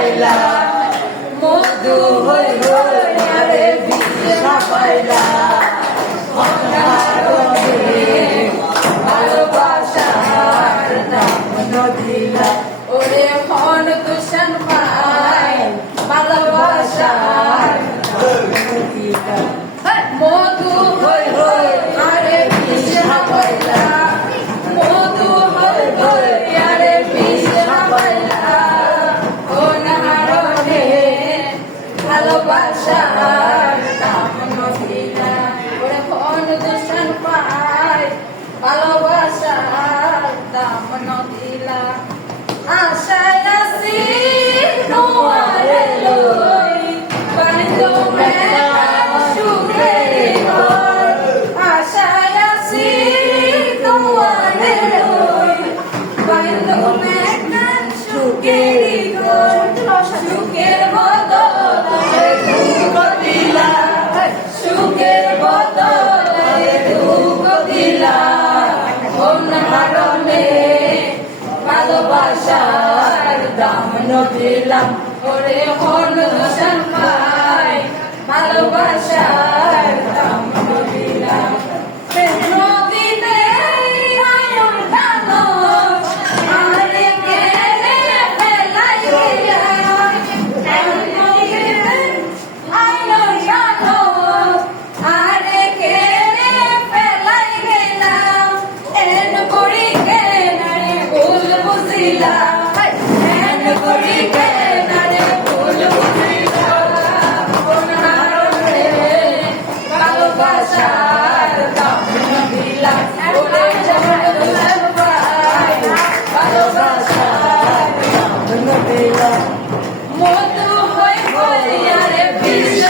পাইলা মধু হই হই আরে বিনা পাইলা ভালোবাসার নাম নদিলা ওরে মন দূষণ পাই ভালোবাসার নদিলা মধু হই হই আরে বিনা পাইলা মধু হই হই আরে বিনা পাইলা ও নারনে ভালোবাসার নাম নদিলা ওরে মন দূষণ পাই ভালোবাসার দাম নদিলা আশায় আছি তোমারে লই বান্ধো মেলা সুখের ঘর আশায় আছি তোমারে লই বান্ধো মেলা সুখের ঘর সুখের বদলে দুঃখ দিলা সুখের বদলে দুঃখ দিলা কারণে ভালোবাসার দাম নদিলাম ওরে মন দূষণ পাই ভালোবাসার দাম নদিলাম নদীতে আয়ন ডালো আরে কেনে ফেলাই গেলাম নদীতে আয়ন ডালো আরে কেনে ফেলাই গেলাম এন করি কেনারে ভুল বুঝিলা এন করি কেনারে ভুল বুঝিলা ওনারে ভালোবাসার দাম নদিলা ওরে মন দূষণ পাই ভালোবাসার দাম নদিলা মধু হই হই আরে বিষ